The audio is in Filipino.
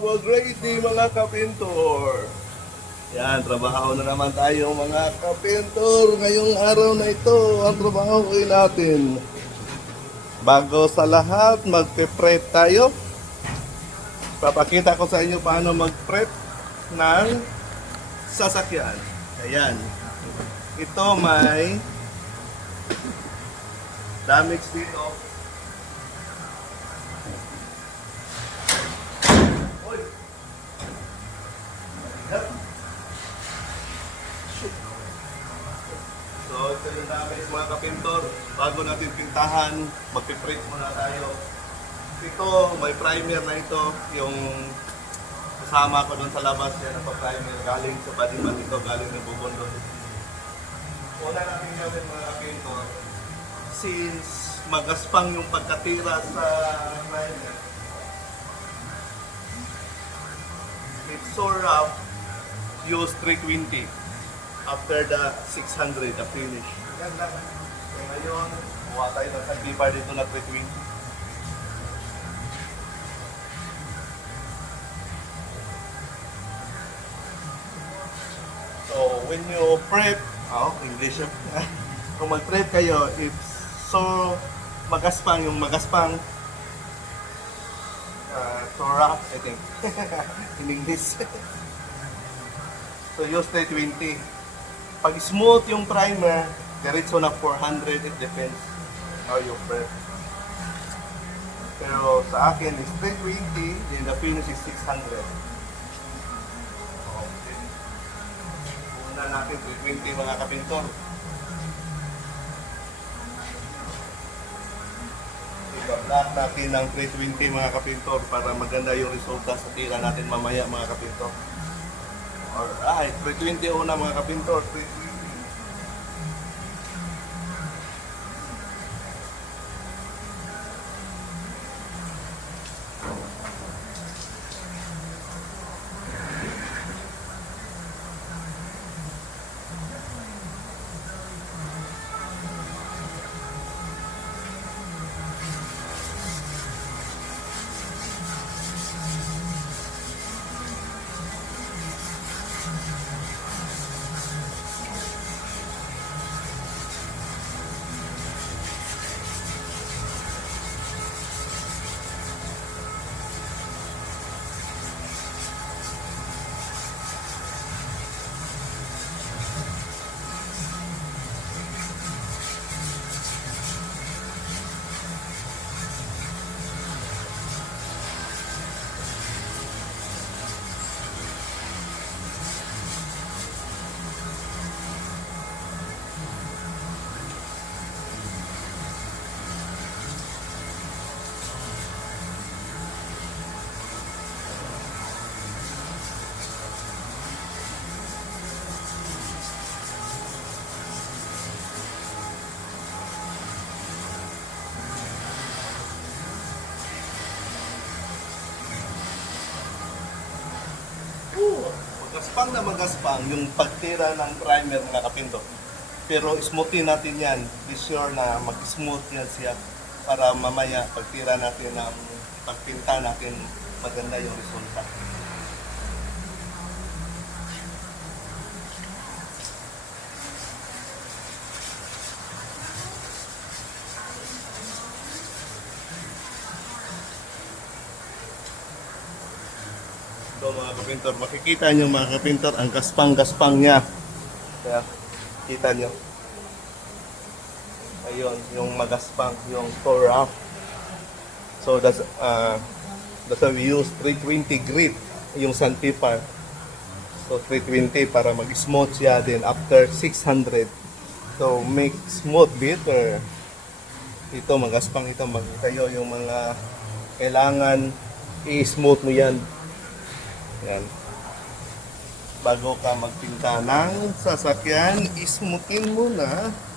mag-ready mga kapintor. Yan, trabaho na naman tayo mga kapintor. Ngayong araw na ito, ang trabaho natin. Bago sa lahat, magpe-prep tayo. Papakita ko sa inyo paano mag-prep ng sasakyan. Ayan. Ito may damage dito. Oy. So, ito yung damage mga kapintor. Bago natin pintahan, magpiprint muna tayo. Ito, may primer na ito. Yung kasama ko doon sa labas, yan ang primer. Galing sa body ito, galing ng Bubondo. Una natin gawin mga kapintor, since magaspang yung pagkatira sa primer, it's so rough, use 320 after the 600, the finish. Yan lang. So ngayon, kuha tayo ng sandpaper dito na 320. So when you prep, English. Kung mag-prep kayo, if so magaspang, yung magaspang, so rough, I think, in English. So use 320. Pag smooth yung primer, diretso na 400, it depends how you prep. Pero sa akin is 320, then the finish is 600. Okay. Una natin 320 mga kapintor. Iba-black natin ng 320 mga kapintor para maganda yung resulta sa tira natin mamaya mga kapintor. Alright, 320 una mga kapintor, 320. Magaspang na magaspang yung pagtira ng primer mga kapinto. Pero smoothin natin yan. Be sure na mag-smooth yan siya para mamaya pagtira natin ng pagpinta natin maganda yung resulta. So mga kapintor, makikita nyo mga kapintor ang gaspang-gaspang niya. Kaya, kita nyo. Ayun, yung magaspang, yung so rough. So that's why we use 320 grit, yung sandpaper. So 320 para mag-smooth siya, then after 600. So make smooth better. Ito, magaspang ito, makita nyo yung mga kailangan i-smooth mo yan. Yan. Bago ka magpinta ng sasakyan, ismutin mo na